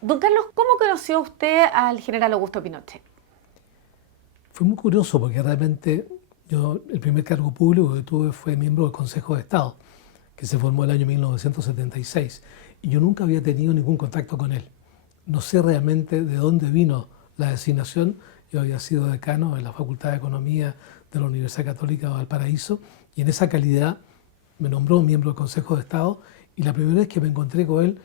Don Carlos, ¿cómo conoció usted al general Augusto Pinochet? Fue muy curioso porque realmente yo el primer cargo público que tuve fue miembro del Consejo de Estado, que se formó el año 1976, y yo nunca había tenido ningún contacto con él. No sé realmente de dónde vino la designación. Yo había sido decano en la Facultad de Economía de la Universidad Católica de Valparaíso y en esa calidad me nombró miembro del Consejo de Estado, y la primera vez que me encontré con él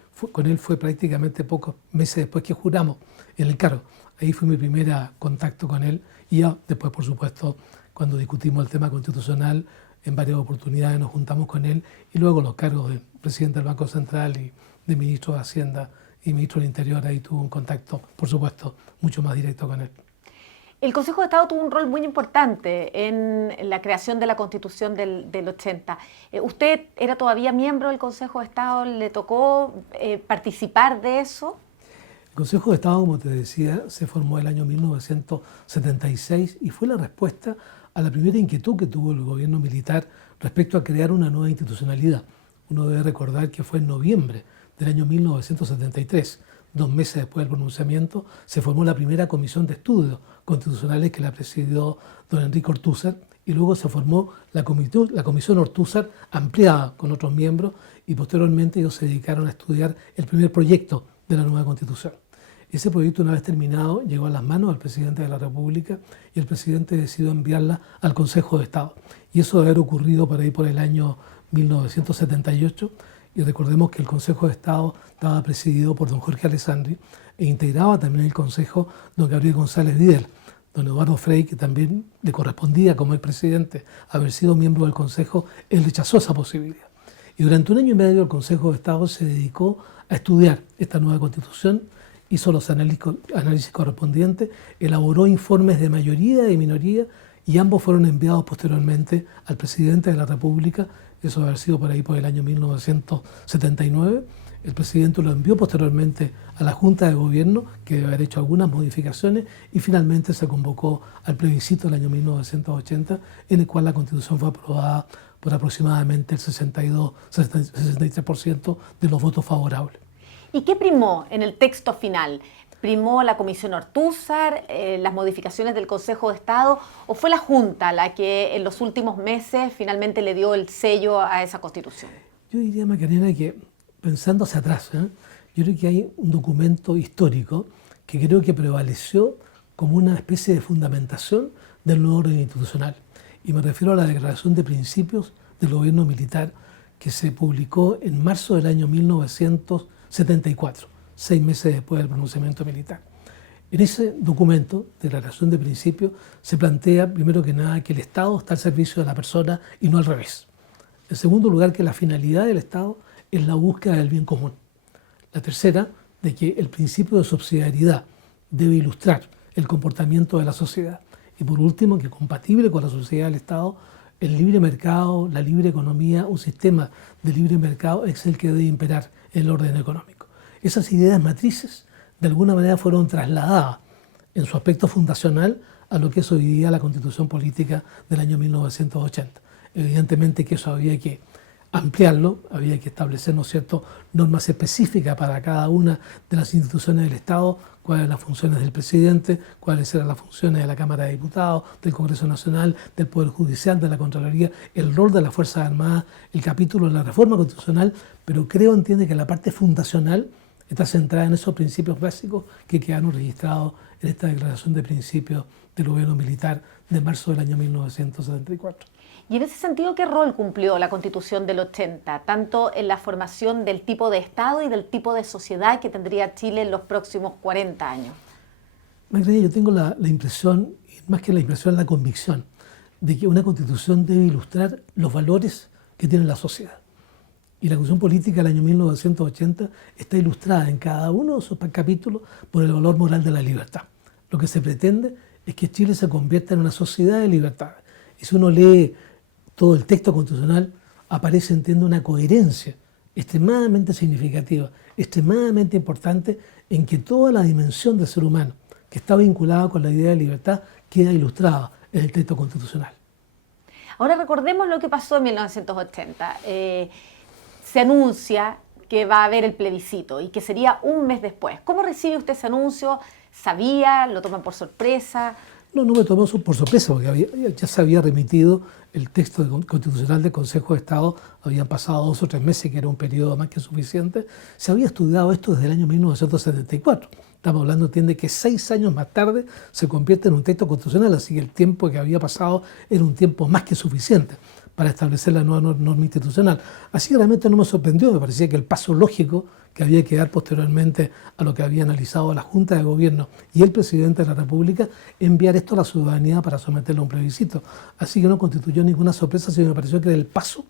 fue prácticamente pocos meses después que juramos en el cargo. Ahí fue mi primer contacto con él, y ya después, por supuesto, cuando discutimos el tema constitucional, en varias oportunidades nos juntamos con él, y luego los cargos de presidente del Banco Central y de ministro de Hacienda y ministro del Interior, ahí tuve un contacto, por supuesto, mucho más directo con él. El Consejo de Estado tuvo un rol muy importante en la creación de la Constitución del 80. ¿Usted era todavía miembro del Consejo de Estado? ¿Le tocó participar de eso? El Consejo de Estado, como te decía, se formó el año 1976 y fue la respuesta a la primera inquietud que tuvo el gobierno militar respecto a crear una nueva institucionalidad. Uno debe recordar que fue en noviembre del año 1973, 2 meses después del pronunciamiento, se formó la primera comisión de estudios constitucionales que la presidió don Enrique Ortúzar, y luego se formó la comisión Ortúzar ampliada con otros miembros, y posteriormente ellos se dedicaron a estudiar el primer proyecto de la nueva Constitución. Ese proyecto, una vez terminado, llegó a las manos del presidente de la República, y el presidente decidió enviarla al Consejo de Estado. Y eso debe haber ocurrido por ahí por el año 1978, y recordemos que el Consejo de Estado estaba presidido por don Jorge Alessandri, e integraba también el Consejo don Gabriel González Videla. Don Eduardo Frei, que también le correspondía como el presidente haber sido miembro del Consejo, él rechazó esa posibilidad. Y durante 1 año y medio el Consejo de Estado se dedicó a estudiar esta nueva Constitución, hizo los análisis correspondientes, elaboró informes de mayoría y de minoría, y ambos fueron enviados posteriormente al presidente de la República. Eso debe haber sido por ahí por el año 1979. El presidente lo envió posteriormente a la Junta de Gobierno, que debe haber hecho algunas modificaciones, y finalmente se convocó al plebiscito del año 1980, en el cual la Constitución fue aprobada por aproximadamente el 62-63% de los votos favorables. ¿Y qué primó en el texto final? ¿Primó la Comisión Ortúzar, las modificaciones del Consejo de Estado, o fue la Junta la que en los últimos meses finalmente le dio el sello a esa Constitución? Yo diría, Macarena, que pensando hacia atrás, yo creo que hay un documento histórico que creo que prevaleció como una especie de fundamentación del nuevo orden institucional. Y me refiero a la Declaración de Principios del Gobierno Militar, que se publicó en marzo del año 1974, 6 meses después del pronunciamiento militar. En ese documento, Declaración de Principios, se plantea, primero que nada, que el Estado está al servicio de la persona y no al revés. En segundo lugar, que la finalidad del Estado es la búsqueda del bien común. La tercera, de que el principio de subsidiariedad debe ilustrar el comportamiento de la sociedad. Y por último, que compatible con la sociedad del Estado, el libre mercado, la libre economía, un sistema de libre mercado es el que debe imperar en el orden económico. Esas ideas matrices de alguna manera fueron trasladadas en su aspecto fundacional a lo que es hoy día la Constitución Política del año 1980. Evidentemente que eso había que ampliarlo, había que establecer, ¿no es cierto?, normas específicas para cada una de las instituciones del Estado, cuáles eran las funciones del presidente, cuáles eran las funciones de la Cámara de Diputados, del Congreso Nacional, del Poder Judicial, de la Contraloría, el rol de las Fuerzas Armadas, el capítulo de la reforma constitucional, pero entiende que la parte fundacional está centrada en esos principios básicos que quedaron registrados en esta Declaración de Principios del Gobierno Militar de marzo del año 1974. Y en ese sentido, ¿qué rol cumplió la Constitución del 80, tanto en la formación del tipo de Estado y del tipo de sociedad que tendría Chile en los próximos 40 años? Magdalena, yo tengo la impresión, más que la impresión, la convicción, de que una Constitución debe ilustrar los valores que tiene la sociedad. Y la Constitución Política del año 1980 está ilustrada en cada uno de sus capítulos por el valor moral de la libertad. Lo que se pretende es que Chile se convierta en una sociedad de libertad. Y si uno lee todo el texto constitucional, aparece, entiendo, una coherencia extremadamente significativa, extremadamente importante, en que toda la dimensión del ser humano que está vinculada con la idea de libertad queda ilustrada en el texto constitucional. Ahora recordemos lo que pasó en 1980. Se anuncia que va a haber el plebiscito y que sería un mes después. ¿Cómo recibe usted ese anuncio? ¿Sabía? ¿Lo toman por sorpresa? No, no me tomó por sorpresa, porque ya se había remitido el texto constitucional del Consejo de Estado, habían pasado 2 o 3 meses, que era un periodo más que suficiente. Se había estudiado esto desde el año 1974. Estamos hablando, entiende, que 6 años más tarde se convierte en un texto constitucional, así que el tiempo que había pasado era un tiempo más que suficiente para establecer la nueva norma institucional. Así que realmente no me sorprendió, me parecía que el paso lógico que había que dar posteriormente a lo que había analizado la Junta de Gobierno y el Presidente de la República, enviar esto a la ciudadanía para someterlo a un plebiscito. Así que no constituyó ninguna sorpresa, sino me pareció que era el paso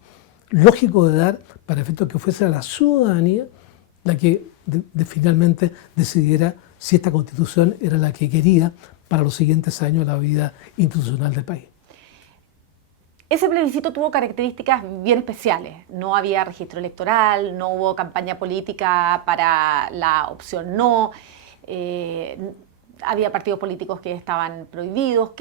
lógico de dar para efecto que fuese a la ciudadanía la que finalmente decidiera si esta Constitución era la que quería para los siguientes años la vida institucional del país. Ese plebiscito tuvo características bien especiales. No había registro electoral, no hubo campaña política para la opción no, había partidos políticos que estaban prohibidos.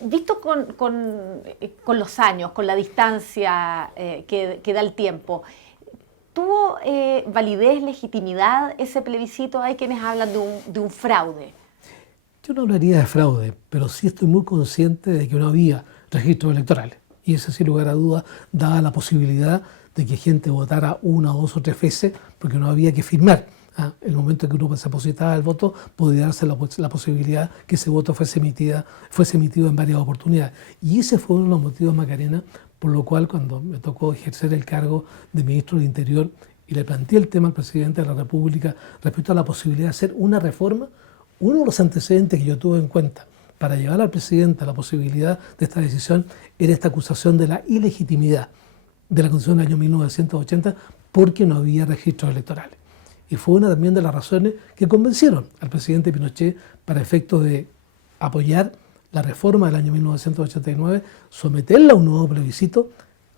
Visto con los años, con la distancia que da el tiempo, ¿tuvo validez, legitimidad ese plebiscito? Hay quienes hablan de un fraude. Yo no hablaría de fraude, pero sí estoy muy consciente de que no había registros electorales. Y eso, sin lugar a dudas, daba la posibilidad de que gente votara 1, 2 o 3 veces, porque no había que firmar. El momento en que uno se depositaba el voto, podía darse la posibilidad que ese voto fuese emitido en varias oportunidades. Y ese fue uno de los motivos, Macarena, por lo cual cuando me tocó ejercer el cargo de ministro del Interior y le planteé el tema al presidente de la República respecto a la posibilidad de hacer una reforma, uno de los antecedentes que yo tuve en cuenta para llevar al presidente a la posibilidad de esta decisión era esta acusación de la ilegitimidad de la Constitución del año 1980 porque no había registros electorales. Y fue una también de las razones que convencieron al presidente Pinochet para efectos de apoyar la reforma del año 1989, someterla a un nuevo plebiscito,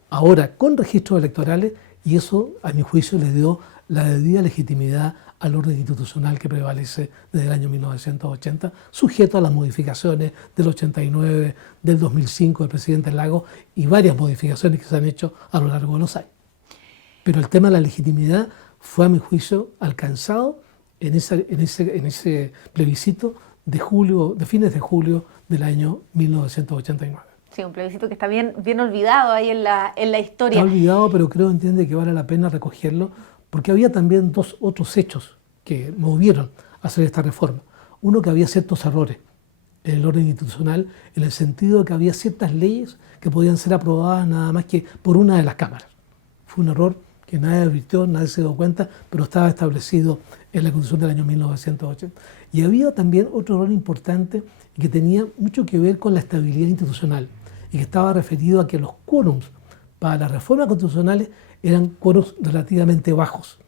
ahora con registros electorales, y eso, a mi juicio, le dio la debida legitimidad al orden institucional que prevalece desde el año 1980, sujeto a las modificaciones del 89, del 2005 del presidente Lagos y varias modificaciones que se han hecho a lo largo de los años. Pero el tema de la legitimidad fue, a mi juicio, alcanzado en ese plebiscito de fines de julio del año 1989. Sí, un plebiscito que está bien olvidado ahí en la historia. Está olvidado, pero creo, entiende, que vale la pena recogerlo, porque había también 2 otros hechos que movieron a hacer esta reforma. Uno, que había ciertos errores en el orden institucional, en el sentido de que había ciertas leyes que podían ser aprobadas nada más que por una de las cámaras. Fue un error que nadie advirtió, nadie se dio cuenta, pero estaba establecido en la Constitución del año 1980. Y había también otro error importante que tenía mucho que ver con la estabilidad institucional y que estaba referido a que los quórums para las reformas constitucionales eran quórums relativamente bajos.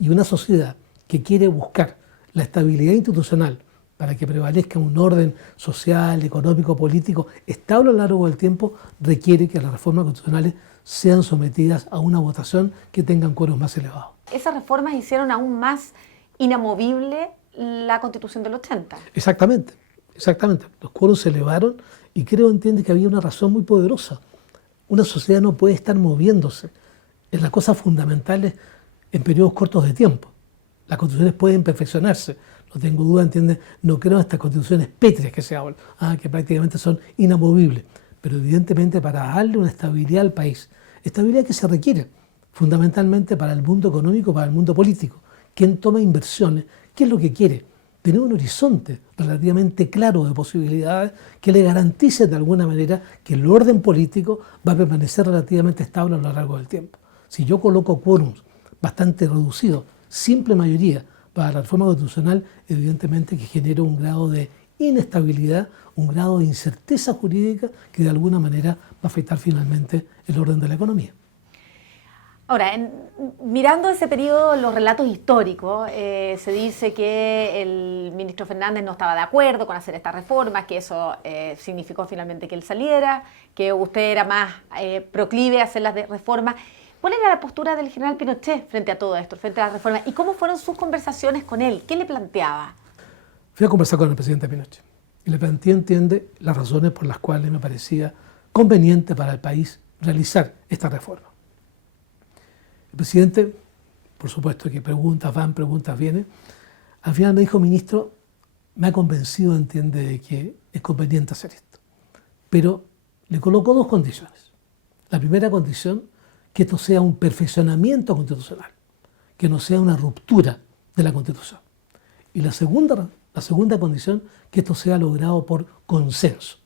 Y una sociedad que quiere buscar la estabilidad institucional para que prevalezca un orden social, económico, político estable a lo largo del tiempo, requiere que las reformas constitucionales sean sometidas a una votación que tengan quórums más elevados. Esas reformas hicieron aún más inamovible la Constitución del 80. Exactamente. Los quórums se elevaron y creo, entiende, que había una razón muy poderosa. Una sociedad no puede estar moviéndose en las cosas fundamentales en periodos cortos de tiempo. Las constituciones pueden perfeccionarse, no tengo duda, entiende, no creo en estas constituciones pétreas que se hablan, que prácticamente son inamovibles, pero evidentemente para darle una estabilidad al país, estabilidad que se requiere fundamentalmente para el mundo económico, para el mundo político. ¿Quién toma inversiones? ¿Qué es lo que quiere? Tener un horizonte relativamente claro de posibilidades que le garantice de alguna manera que el orden político va a permanecer relativamente estable a lo largo del tiempo. Si yo coloco quórums bastante reducidos, simple mayoría para la reforma constitucional, evidentemente que genera un grado de inestabilidad, un grado de incerteza jurídica que de alguna manera va a afectar finalmente el orden de la economía. Ahora, mirando ese periodo, los relatos históricos, se dice que el ministro Fernández no estaba de acuerdo con hacer estas reformas, que eso significó finalmente que él saliera, que usted era más proclive a hacer las reformas. ¿Cuál era la postura del general Pinochet frente a todo esto, frente a las reformas? ¿Y cómo fueron sus conversaciones con él? ¿Qué le planteaba? Fui a conversar con el presidente Pinochet y le planteé, entiende, las razones por las cuales me parecía conveniente para el país realizar esta reforma. El presidente por supuesto que preguntas van, preguntas vienen. Al final me dijo, ministro, me ha convencido, entiende, de que es conveniente hacer esto. Pero le colocó dos condiciones. La primera condición, que esto sea un perfeccionamiento constitucional, que no sea una ruptura de la Constitución. Y la segunda condición, que esto sea logrado por consenso.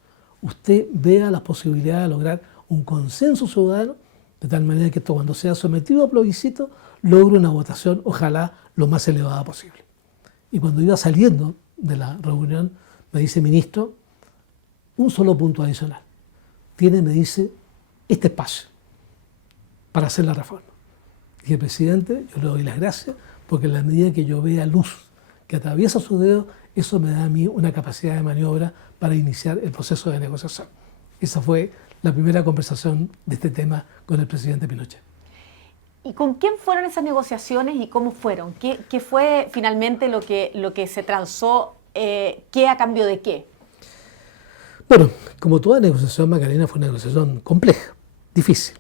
Usted vea las posibilidades de lograr un consenso ciudadano, de tal manera que esto, cuando sea sometido a plebiscito, logre una votación, ojalá, lo más elevada posible. Y cuando iba saliendo de la reunión, me dice, ministro, un solo punto adicional. Tiene, me dice, este espacio para hacer la reforma. Dije, presidente, yo le doy las gracias, porque en la medida que yo vea luz que atraviesa su dedo, eso me da a mí una capacidad de maniobra para iniciar el proceso de negociación. Esa fue la primera conversación de este tema con el presidente Pinochet. ¿Y con quién fueron esas negociaciones y cómo fueron? ¿Qué fue finalmente lo que se transó? ¿Qué a cambio de qué? Bueno, como toda negociación, Macarena, fue una negociación compleja, difícil.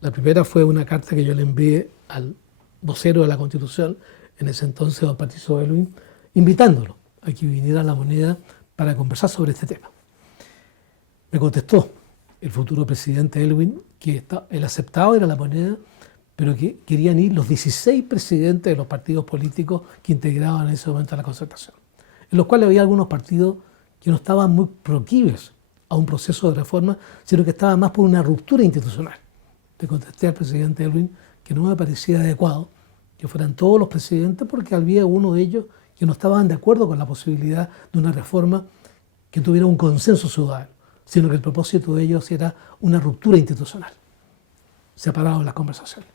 La primera fue una carta que yo le envié al vocero de la Constitución, en ese entonces, don Patricio Aylwin, invitándolo a que viniera a La Moneda para conversar sobre este tema. Me contestó el futuro presidente Aylwin que él aceptaba ir a La Moneda, pero que querían ir los 16 presidentes de los partidos políticos que integraban en ese momento la concertación, en los cuales había algunos partidos que no estaban muy proclives a un proceso de reforma, sino que estaban más por una ruptura institucional. Le contesté al presidente Aylwin que no me parecía adecuado que fueran todos los presidentes, porque había uno de ellos que no estaban de acuerdo con la posibilidad de una reforma que tuviera un consenso ciudadano, sino que el propósito de ellos era una ruptura institucional. Separados las conversaciones.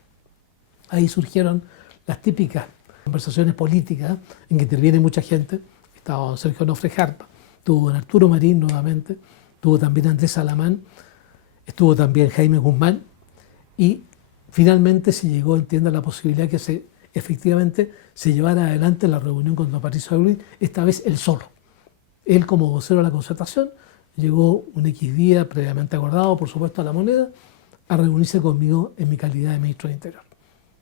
Ahí surgieron las típicas conversaciones políticas en que interviene mucha gente. Estaba don Sergio Nofre Jarpa, estuvo don Arturo Marín nuevamente, estuvo también Andrés Salamán, estuvo también Jaime Guzmán, y finalmente se llegó, entienda, la posibilidad que efectivamente se llevara adelante la reunión con don Patricio Aylwin, esta vez él solo. Él, como vocero de la concertación, llegó un X día previamente acordado, por supuesto, a La Moneda, a reunirse conmigo en mi calidad de ministro del Interior.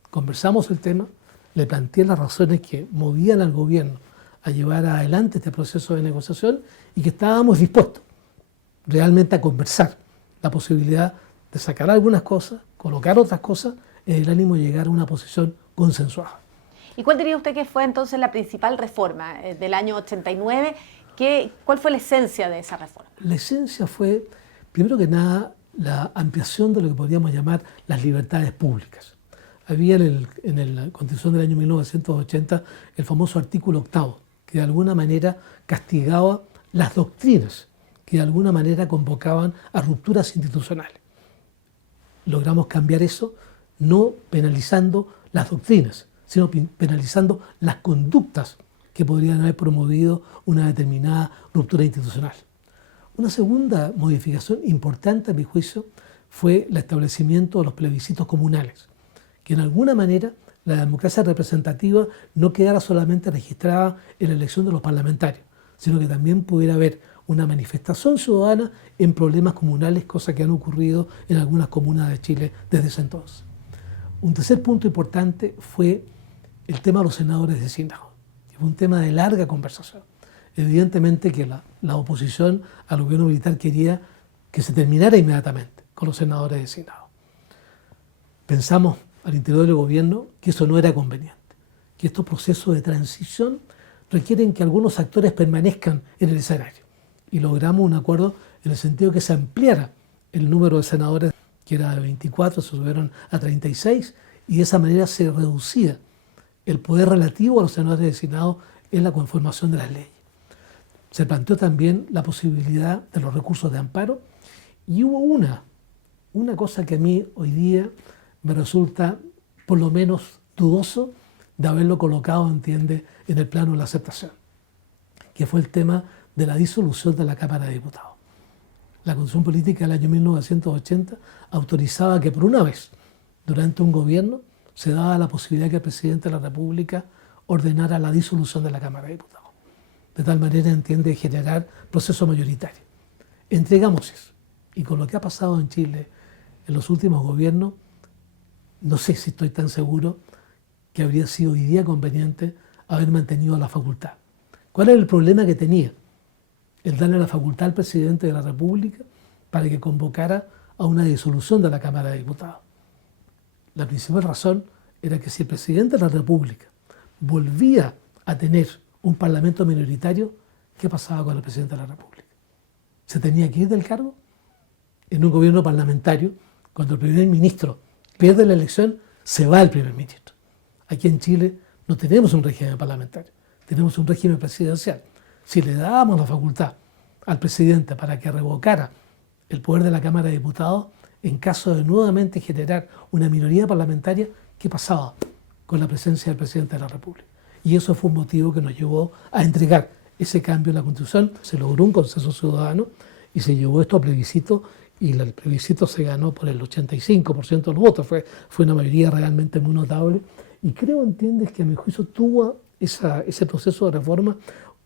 Conversamos el tema, le planteé las razones que movían al gobierno a llevar adelante este proceso de negociación y que estábamos dispuestos realmente a conversar la posibilidad de sacar algunas cosas, colocar otras cosas, en el ánimo de llegar a una posición consensuada. ¿Y cuál diría usted que fue entonces la principal reforma del año 89? ¿Cuál fue la esencia de esa reforma? La esencia fue, primero que nada, la ampliación de lo que podríamos llamar las libertades públicas. Había en la Constitución del año 1980 el famoso artículo 8º, que de alguna manera castigaba las doctrinas, que de alguna manera convocaban a rupturas institucionales. Logramos cambiar eso, no penalizando las doctrinas, sino penalizando las conductas que podrían haber promovido una determinada ruptura institucional. Una segunda modificación importante, a mi juicio, fue el establecimiento de los plebiscitos comunales, que en alguna manera la democracia representativa no quedara solamente registrada en la elección de los parlamentarios, sino que también pudiera haber una manifestación ciudadana en problemas comunales, cosa que han ocurrido en algunas comunas de Chile desde ese entonces. Un tercer punto importante fue el tema de los senadores designados, que fue un tema de larga conversación. Evidentemente que la oposición al gobierno militar quería que se terminara inmediatamente con los senadores designados. Pensamos al interior del gobierno que eso no era conveniente, que estos procesos de transición requieren que algunos actores permanezcan en el escenario. Y logramos un acuerdo en el sentido que se ampliara el número de senadores, que era de 24, se subieron a 36, y de esa manera se reducía el poder relativo a los senadores designados en la conformación de las leyes. Se planteó también la posibilidad de los recursos de amparo, y hubo una cosa que a mí hoy día me resulta por lo menos dudoso de haberlo colocado, entiende, en el plano de la aceptación, que fue el tema de la disolución de la Cámara de Diputados. La Constitución Política del año 1980 autorizaba que por una vez, durante un gobierno, se daba la posibilidad que el presidente de la República ordenara la disolución de la Cámara de Diputados. De tal manera, entiende, generar proceso mayoritario. Entregamos eso. Y con lo que ha pasado en Chile en los últimos gobiernos, no sé si estoy tan seguro que habría sido hoy día conveniente haber mantenido la facultad. ¿Cuál era el problema que tenía? El darle la facultad al presidente de la República para que convocara a una disolución de la Cámara de Diputados. La principal razón era que si el presidente de la República volvía a tener un parlamento minoritario, ¿qué pasaba con el presidente de la República? ¿Se tenía que ir del cargo? En un gobierno parlamentario, cuando el primer ministro pierde la elección, se va el primer ministro. Aquí en Chile no tenemos un régimen parlamentario, tenemos un régimen presidencial. Si le dábamos la facultad al presidente para que revocara el poder de la Cámara de Diputados, en caso de nuevamente generar una minoría parlamentaria, ¿qué pasaba con la presencia del presidente de la República? Y eso fue un motivo que nos llevó a entregar ese cambio en la Constitución. Se logró un consenso ciudadano y se llevó esto a plebiscito, y el plebiscito se ganó por el 85% de los votos. Fue una mayoría realmente muy notable. Y creo, entiendes, que a mi juicio tuvo ese proceso de reforma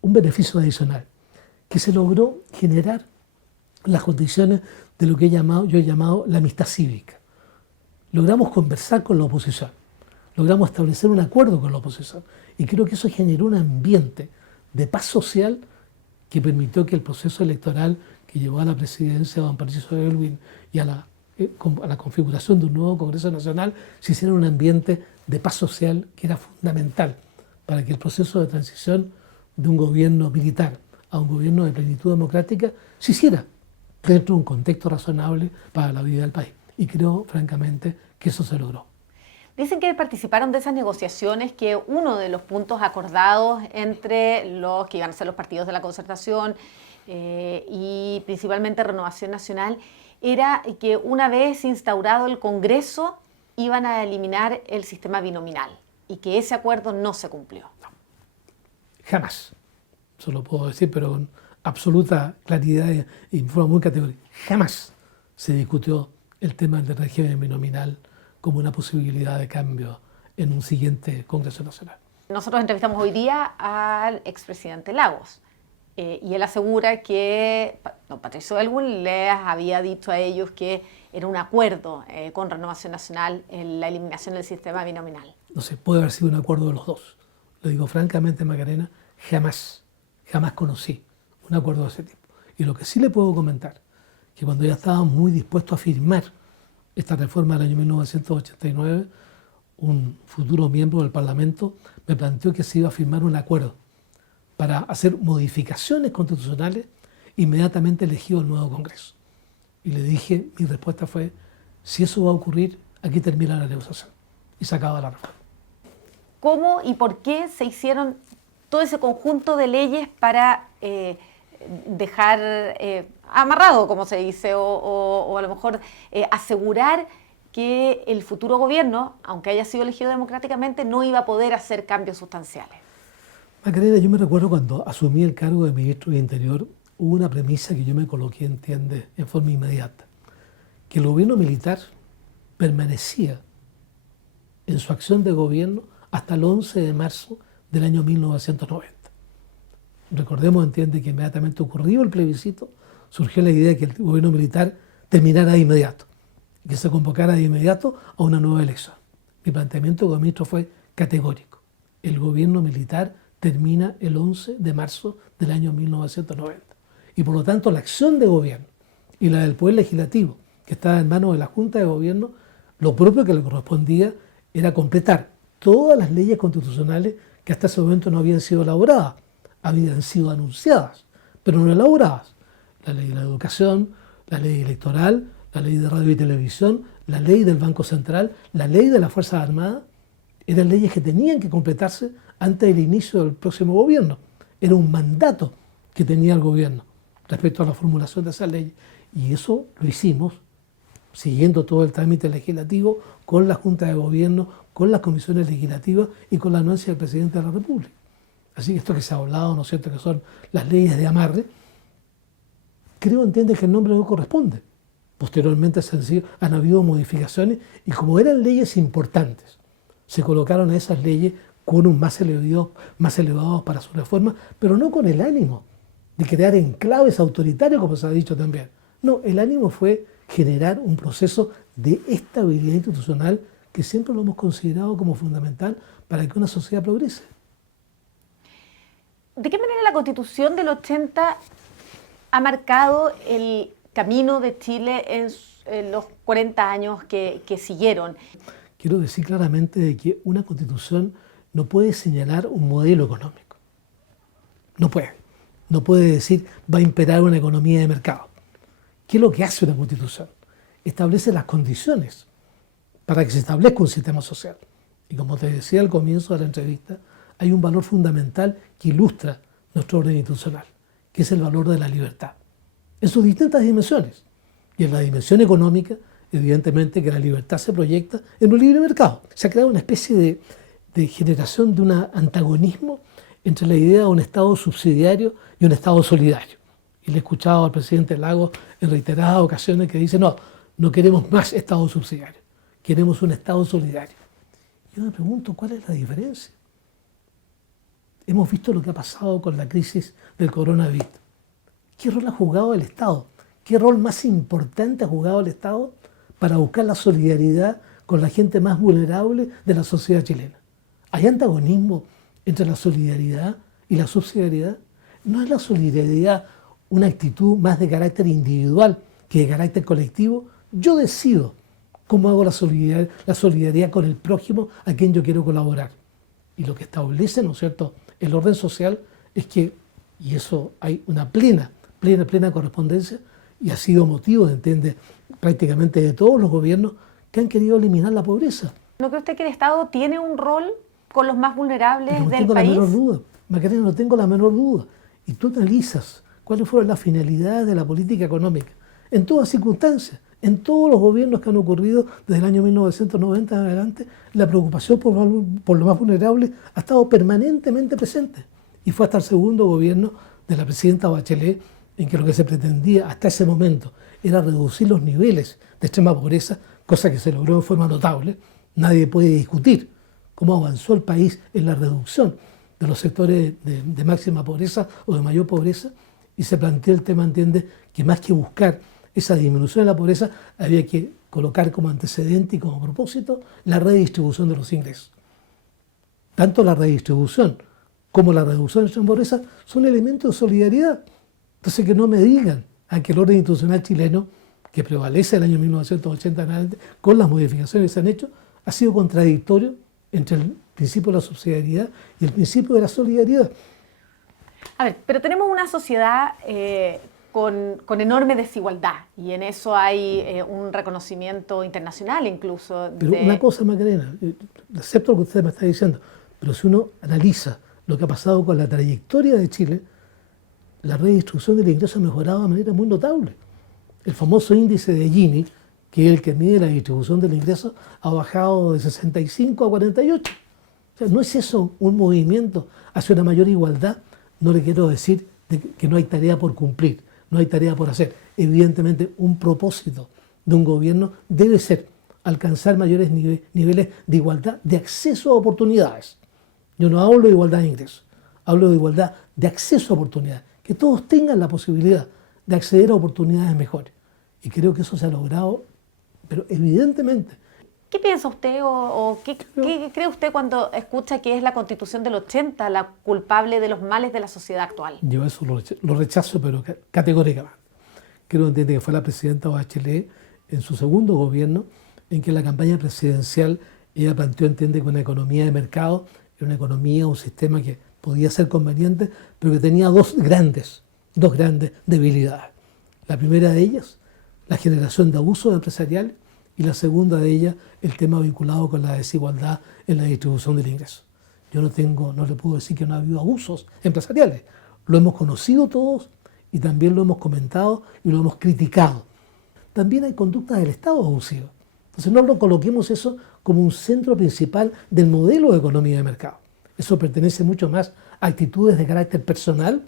un beneficio adicional, que se logró generar las condiciones de lo que yo he llamado la amistad cívica. Logramos conversar con la oposición, logramos establecer un acuerdo con la oposición, y creo que eso generó un ambiente de paz social que permitió que el proceso electoral que llevó a la presidencia de don Patricio Aylwin y a la configuración de un nuevo Congreso Nacional se hiciera un ambiente de paz social que era fundamental para que el proceso de transición de un gobierno militar a un gobierno de plenitud democrática se hiciera dentro de un contexto razonable para la vida del país. Y creo, francamente, que eso se logró. Dicen que participaron de esas negociaciones, que uno de los puntos acordados entre los que iban a ser los partidos de la Concertación y principalmente Renovación Nacional era que una vez instaurado el Congreso iban a eliminar el sistema binominal y que ese acuerdo no se cumplió. No. Jamás. Eso lo puedo decir, pero con absoluta claridad y en forma muy categórica. Jamás se discutió el tema del régimen binominal como una posibilidad de cambio en un siguiente Congreso Nacional. Nosotros entrevistamos hoy día al expresidente Lagos y él asegura que don Patricio Aylwin les había dicho a ellos que era un acuerdo con Renovación Nacional en la eliminación del sistema binominal. No sé, puede haber sido un acuerdo de los dos. Lo digo francamente, Macarena, jamás conocí un acuerdo de ese tipo. Y lo que sí le puedo comentar, que cuando ya estábamos muy dispuestos a firmar esta reforma del año 1989, un futuro miembro del Parlamento me planteó que se iba a firmar un acuerdo para hacer modificaciones constitucionales inmediatamente elegido el nuevo Congreso. Y le dije, mi respuesta fue, si eso va a ocurrir, aquí termina la negociación. Y se acaba la reforma. ¿Cómo y por qué se hicieron todo ese conjunto de leyes para dejar amarrado, como se dice, o a lo mejor asegurar que el futuro gobierno, aunque haya sido elegido democráticamente, no iba a poder hacer cambios sustanciales? Macarena, yo me recuerdo cuando asumí el cargo de ministro de Interior, hubo una premisa que yo me coloqué, entiende, en forma inmediata, que el gobierno militar permanecía en su acción de gobierno hasta el 11 de marzo del año 1990. Recordemos, entiende, que inmediatamente ocurrió el plebiscito, surgió la idea de que el gobierno militar terminara de inmediato, que se convocara de inmediato a una nueva elección. Mi planteamiento como ministro fue categórico. El gobierno militar termina el 11 de marzo del año 1990. Y por lo tanto la acción de gobierno y la del Poder Legislativo, que estaba en manos de la Junta de Gobierno, lo propio que le correspondía era completar todas las leyes constitucionales que hasta ese momento no habían sido elaboradas, habían sido anunciadas, pero no elaboradas. La ley de la educación, la ley electoral, la ley de radio y televisión, la ley del Banco Central, la ley de las Fuerzas Armadas, eran leyes que tenían que completarse antes del inicio del próximo gobierno. Era un mandato que tenía el gobierno respecto a la formulación de esas leyes. Y eso lo hicimos siguiendo todo el trámite legislativo con la Junta de Gobierno, con las comisiones legislativas y con la anuencia del presidente de la República. Así que esto que se ha hablado, ¿no es cierto?, que son las leyes de amarre, creo, entiende, que el nombre no corresponde. Posteriormente han habido modificaciones y como eran leyes importantes, se colocaron esas leyes con un más elevados para su reforma, pero no con el ánimo de crear enclaves autoritarios, como se ha dicho también. No, el ánimo fue generar un proceso de estabilidad institucional que siempre lo hemos considerado como fundamental para que una sociedad progrese. ¿De qué manera la Constitución del 80 ha marcado el camino de Chile en los 40 años que siguieron? Quiero decir claramente de que una Constitución no puede señalar un modelo económico. No puede. No puede decir va a imperar una economía de mercado. ¿Qué es lo que hace una Constitución? Establece las condiciones para que se establezca un sistema social. Y como te decía al comienzo de la entrevista, hay un valor fundamental que ilustra nuestro orden institucional, que es el valor de la libertad, en sus distintas dimensiones. Y en la dimensión económica, evidentemente que la libertad se proyecta en un libre mercado. Se ha creado una especie de generación de un antagonismo entre la idea de un Estado subsidiario y un Estado solidario. Y le he escuchado al presidente Lagos en reiteradas ocasiones que dice, no queremos más Estado subsidiario, queremos un Estado solidario. Yo me pregunto, ¿cuál es la diferencia? Hemos visto lo que ha pasado con la crisis del coronavirus. ¿Qué rol ha jugado el Estado? ¿Qué rol más importante ha jugado el Estado para buscar la solidaridad con la gente más vulnerable de la sociedad chilena? ¿Hay antagonismo entre la solidaridad y la subsidiariedad? ¿No es la solidaridad una actitud más de carácter individual que de carácter colectivo? Yo decido cómo hago la solidaridad con el prójimo a quien yo quiero colaborar. Y lo que establece, ¿no es cierto?, el orden social es que, y eso hay una plena correspondencia, y ha sido motivo, entiende, prácticamente de todos los gobiernos que han querido eliminar la pobreza. ¿No cree usted que el Estado tiene un rol con los más vulnerables del país? No tengo la menor duda, Macarena, no tengo la menor duda. Y tú analizas cuáles fueron las finalidades de la política económica, en todas circunstancias, en todos los gobiernos que han ocurrido desde el año 1990 en adelante, la preocupación por los más vulnerables ha estado permanentemente presente. Y fue hasta el segundo gobierno de la presidenta Bachelet en que lo que se pretendía hasta ese momento era reducir los niveles de extrema pobreza, cosa que se logró de forma notable. Nadie puede discutir cómo avanzó el país en la reducción de los sectores de máxima pobreza o de mayor pobreza, y se plantea el tema, entiende, que más que buscar esa disminución de la pobreza, había que colocar como antecedente y como propósito la redistribución de los ingresos. Tanto la redistribución como la reducción de la pobreza son elementos de solidaridad. Entonces que no me digan que el orden institucional chileno, que prevalece el año 1980 en adelante, con las modificaciones que se han hecho, ha sido contradictorio entre el principio de la subsidiariedad y el principio de la solidaridad. A ver, pero tenemos una sociedad con enorme desigualdad, y en eso hay un reconocimiento internacional incluso. Pero una cosa, Macarena, acepto lo que usted me está diciendo, pero si uno analiza lo que ha pasado con la trayectoria de Chile, la redistribución del ingreso ha mejorado de manera muy notable. El famoso índice de Gini, que es el que mide la distribución del ingreso, ha bajado de 65 a 48. O sea, ¿no es eso un movimiento hacia una mayor igualdad? No le quiero decir que no hay tarea por cumplir, no hay tarea por hacer. Evidentemente, un propósito de un gobierno debe ser alcanzar mayores niveles de igualdad, de acceso a oportunidades. Yo no hablo de igualdad de ingresos, hablo de igualdad de acceso a oportunidades, que todos tengan la posibilidad de acceder a oportunidades mejores. Y creo que eso se ha logrado, pero evidentemente. ¿Qué piensa usted o qué cree usted cuando escucha que es la Constitución del 80 la culpable de los males de la sociedad actual? Yo eso lo rechazo, pero categóricamente. Creo entiende que fue la presidenta Bachelet en su segundo gobierno, en que la campaña presidencial ella planteó, entiende, que una economía de mercado era una economía, un sistema que podía ser conveniente, pero que tenía dos grandes debilidades. La primera de ellas, la generación de abusos empresariales, y la segunda de ellas, el tema vinculado con la desigualdad en la distribución del ingreso. Yo no le puedo decir que no ha habido abusos empresariales. Lo hemos conocido todos y también lo hemos comentado y lo hemos criticado. También hay conductas del Estado abusivas. Entonces no lo coloquemos eso como un centro principal del modelo de economía de mercado. Eso pertenece mucho más a actitudes de carácter personal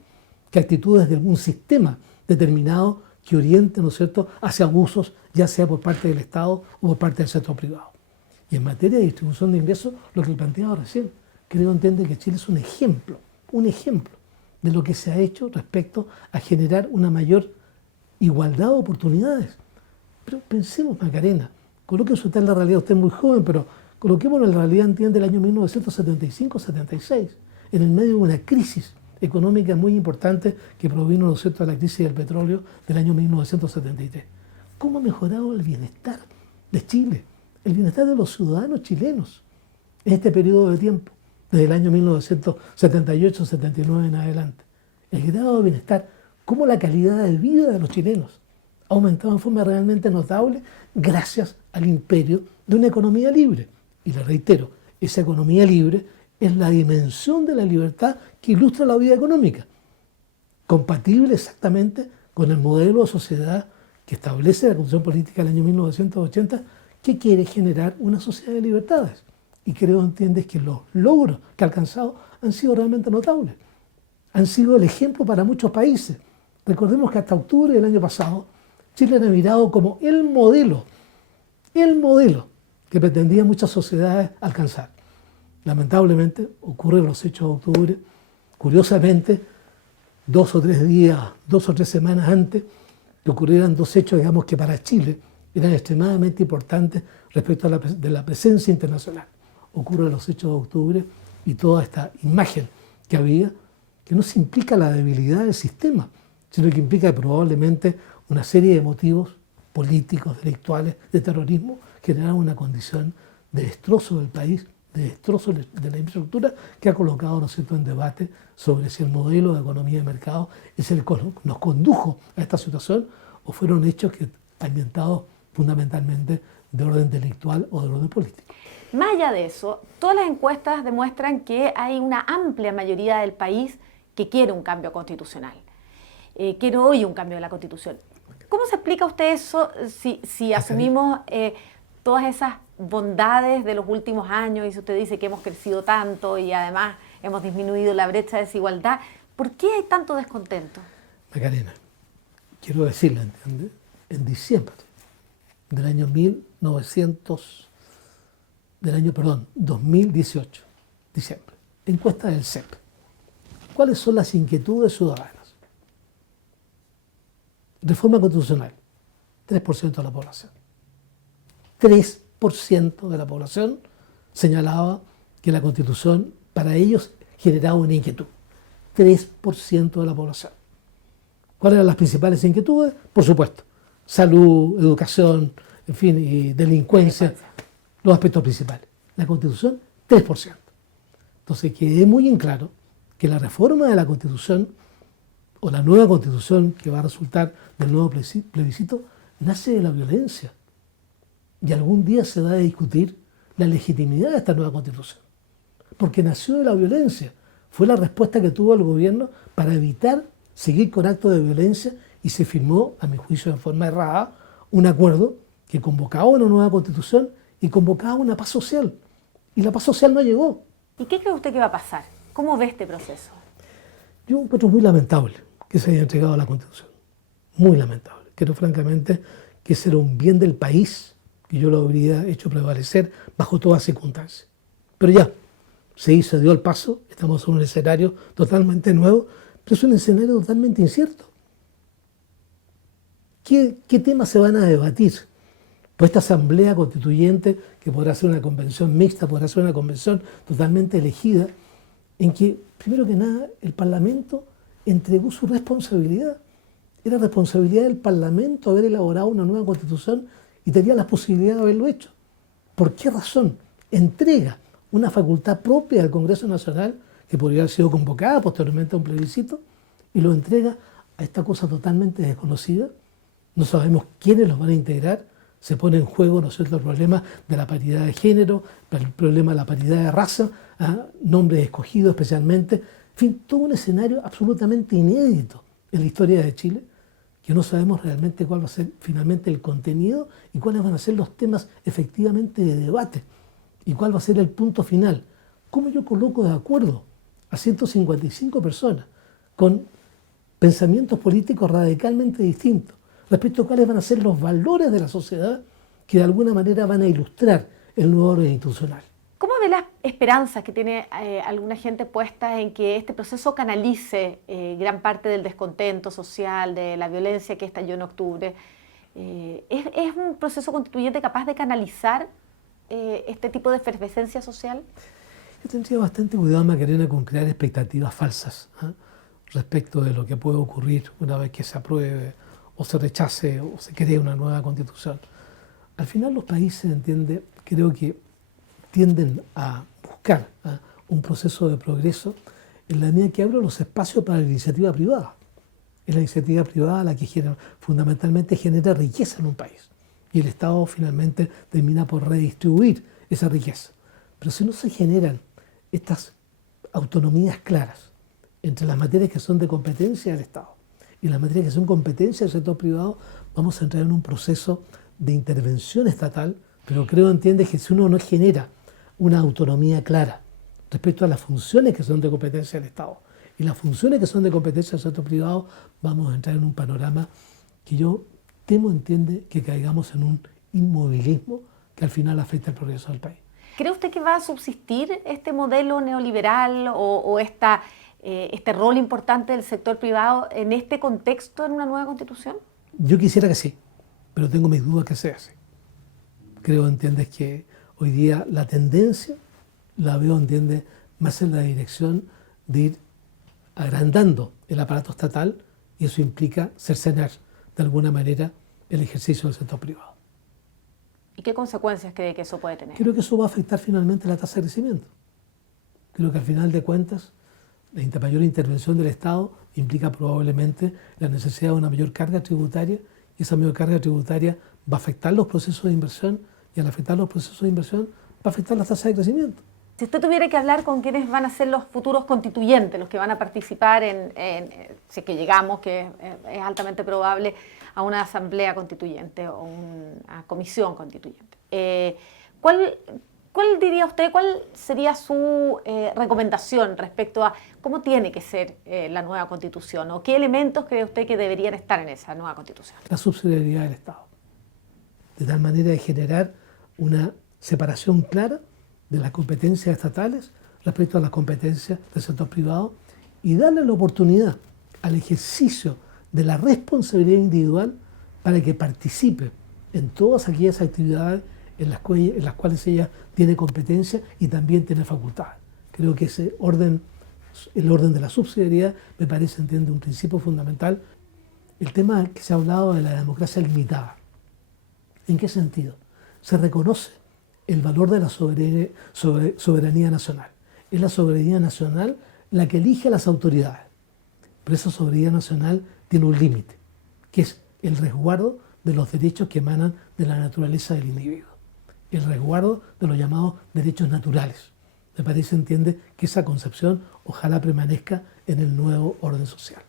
que actitudes de un sistema determinado que oriente, ¿no es cierto?, hacia abusos, ya sea por parte del Estado o por parte del sector privado. Y en materia de distribución de ingresos, lo que planteaba recién, creo entender que Chile es un ejemplo de lo que se ha hecho respecto a generar una mayor igualdad de oportunidades. Pero pensemos, Macarena, Colóquense usted en la realidad, usted es muy joven, pero coloquémonos en la realidad, entiende, el año 1975-76, en el medio de una crisis económica muy importante que provino, ¿no es cierto?, de la crisis del petróleo del año 1973. ¿Cómo ha mejorado el bienestar de Chile, el bienestar de los ciudadanos chilenos en este periodo de tiempo, desde el año 1978-79 en adelante? El grado de bienestar, cómo la calidad de vida de los chilenos ha aumentado en forma realmente notable gracias al imperio de una economía libre. Y le reitero, esa economía libre es la dimensión de la libertad que ilustra la vida económica, compatible exactamente con el modelo de sociedad que establece la Constitución Política del año 1980, que quiere generar una sociedad de libertades. Y creo, entiendes, que los logros que ha alcanzado han sido realmente notables. Han sido el ejemplo para muchos países. Recordemos que hasta octubre del año pasado, Chile era mirado como el modelo que pretendían muchas sociedades alcanzar. Lamentablemente, ocurren los hechos de octubre. Curiosamente, 2 o 3 días, 2 o 3 semanas antes, que ocurrieran 2 hechos, digamos, que para Chile eran extremadamente importantes respecto a de la presencia internacional. Ocurren los hechos de octubre y toda esta imagen que había, que no se implica la debilidad del sistema, sino que implica probablemente una serie de motivos políticos, intelectuales, de terrorismo, que generaron una condición de destrozo del país, de destrozo de la infraestructura, que ha colocado, ¿no es cierto?, en debate sobre si el modelo de economía de mercado es el que nos condujo a esta situación o fueron hechos que ambientados fundamentalmente de orden intelectual o de orden político. Más allá de eso, todas las encuestas demuestran que hay una amplia mayoría del país que quiere un cambio constitucional, quiere hoy un cambio de la Constitución. ¿Cómo se explica usted eso si asumimos todas esas bondades de los últimos años y si usted dice que hemos crecido tanto y además hemos disminuido la brecha de desigualdad? ¿Por qué hay tanto descontento? Macarena, quiero decirle, ¿entiende? En diciembre del año 2018, diciembre, encuesta del CEP. ¿Cuáles son las inquietudes ciudadanas? Reforma constitucional, 3% de la población. 3% de la población señalaba que la Constitución para ellos generaba una inquietud. 3% de la población. ¿Cuáles eran las principales inquietudes? Por supuesto, salud, educación, en fin, y delincuencia, los aspectos principales. La Constitución, 3%. Entonces quede muy en claro que la reforma de la Constitución o la nueva Constitución que va a resultar del nuevo plebiscito nace de la violencia. Y algún día se va a discutir la legitimidad de esta nueva Constitución. Porque nació de la violencia. Fue la respuesta que tuvo el gobierno para evitar seguir con actos de violencia y se firmó, a mi juicio en forma errada, un acuerdo que convocaba una nueva Constitución y convocaba una paz social. Y la paz social no llegó. ¿Y qué cree usted que va a pasar? ¿Cómo ve este proceso? Yo encuentro muy lamentable que se haya entregado la Constitución. Muy lamentable. Creo francamente que ese era un bien del país que yo lo habría hecho prevalecer bajo todas circunstancias. Pero ya, se dio el paso, estamos en un escenario totalmente nuevo, pero es un escenario totalmente incierto. ¿Qué temas se van a debatir? Pues esta asamblea constituyente, que podrá ser una convención mixta, podrá ser una convención totalmente elegida, en que, primero que nada, el Parlamento entregó su responsabilidad. Era responsabilidad del Parlamento haber elaborado una nueva Constitución y tenía la posibilidad de haberlo hecho. ¿Por qué razón? Entrega una facultad propia al Congreso Nacional, que podría haber sido convocada posteriormente a un plebiscito, y lo entrega a esta cosa totalmente desconocida. No sabemos quiénes los van a integrar. Se pone en juego, ¿no es cierto?, el problema de la paridad de género, el problema de la paridad de raza, nombres escogidos especialmente. En fin, todo un escenario absolutamente inédito en la historia de Chile, que no sabemos realmente cuál va a ser finalmente el contenido y cuáles van a ser los temas efectivamente de debate y cuál va a ser el punto final. ¿Cómo yo coloco de acuerdo a 155 personas con pensamientos políticos radicalmente distintos respecto a cuáles van a ser los valores de la sociedad que de alguna manera van a ilustrar el nuevo orden institucional? ¿Cómo ve las esperanzas que tiene alguna gente puestas en que este proceso canalice gran parte del descontento social, de la violencia que estalló en octubre? ¿Es un proceso constituyente capaz de canalizar este tipo de efervescencia social? Yo tendría bastante cuidado, Macarena, con crear expectativas falsas respecto de lo que puede ocurrir una vez que se apruebe o se rechace o se cree una nueva constitución. Al final los países, creo que tienden a buscar un proceso de progreso en la medida que abren los espacios para la iniciativa privada. Es la iniciativa privada la que fundamentalmente genera riqueza en un país. Y el Estado finalmente termina por redistribuir esa riqueza. Pero si no se generan estas autonomías claras entre las materias que son de competencia del Estado y las materias que son competencia del sector privado, vamos a entrar en un proceso de intervención estatal, pero creo, que si uno no genera una autonomía clara respecto a las funciones que son de competencia del Estado y las funciones que son de competencia del sector privado, vamos a entrar en un panorama que yo temo, que caigamos en un inmovilismo que al final afecta el progreso del país. ¿Cree usted que va a subsistir este modelo neoliberal o este rol importante del sector privado en este contexto en una nueva constitución? Yo quisiera que sí, pero tengo mis dudas que sea así. Creo, que hoy día la tendencia la veo, más en la dirección de ir agrandando el aparato estatal y eso implica cercenar de alguna manera el ejercicio del sector privado. ¿Y qué consecuencias cree que eso puede tener? Creo que eso va a afectar finalmente la tasa de crecimiento. Creo que al final de cuentas la mayor intervención del Estado implica probablemente la necesidad de una mayor carga tributaria y esa mayor carga tributaria va a afectar los procesos de inversión y al afectar los procesos de inversión va a afectar la tasa de crecimiento. Si usted tuviera que hablar con quienes van a ser los futuros constituyentes, los que van a participar si es que llegamos, que es altamente probable, a una asamblea constituyente o una comisión constituyente, ¿cuál diría usted, cuál sería su recomendación respecto a cómo tiene que ser la nueva constitución o qué elementos cree usted que deberían estar en esa nueva constitución? La subsidiariedad del Estado, de tal manera de generar una separación clara de las competencias estatales respecto a las competencias del sector privado y darle la oportunidad al ejercicio de la responsabilidad individual para que participe en todas aquellas actividades en las cuales ella tiene competencia y también tiene facultad. Creo que el orden de la subsidiariedad me parece, un principio fundamental. El tema que se ha hablado de la democracia limitada. ¿En qué sentido? Se reconoce el valor de la soberanía nacional. Es la soberanía nacional la que elige a las autoridades. Pero esa soberanía nacional tiene un límite, que es el resguardo de los derechos que emanan de la naturaleza del individuo. El resguardo de los llamados derechos naturales. Me parece, que esa concepción ojalá permanezca en el nuevo orden social.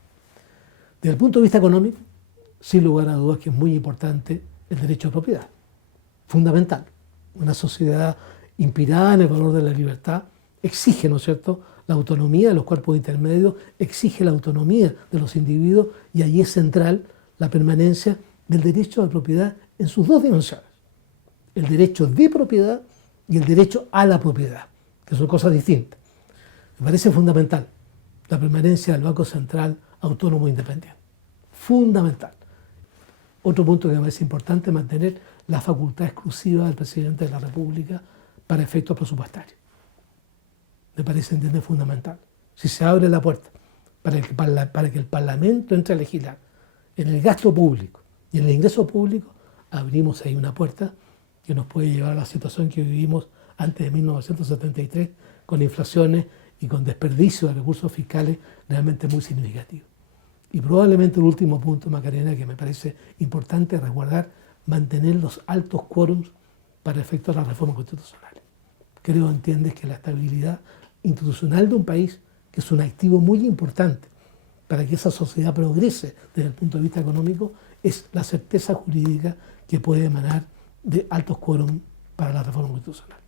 Desde el punto de vista económico, sin lugar a dudas que es muy importante el derecho de propiedad. Fundamental. Una sociedad inspirada en el valor de la libertad exige, ¿no es cierto?, la autonomía de los cuerpos intermedios, exige la autonomía de los individuos y allí es central la permanencia del derecho de propiedad en sus dos dimensiones. El derecho de propiedad y el derecho a la propiedad, que son cosas distintas. Me parece fundamental la permanencia del Banco Central Autónomo Independiente. Fundamental. Otro punto que me parece importante es mantener la facultad exclusiva del presidente de la República para efectos presupuestarios. Me parece, fundamental. Si se abre la puerta para que el Parlamento entre a legislar en el gasto público y en el ingreso público, abrimos ahí una puerta que nos puede llevar a la situación que vivimos antes de 1973, con inflaciones y con desperdicio de recursos fiscales realmente muy significativos. Y probablemente el último punto, Macarena, que me parece importante resguardar, mantener los altos quórums para efectos de las reformas constitucionales. Creo, que la estabilidad institucional de un país, que es un activo muy importante para que esa sociedad progrese desde el punto de vista económico, es la certeza jurídica que puede emanar de altos quórums para la reforma constitucional.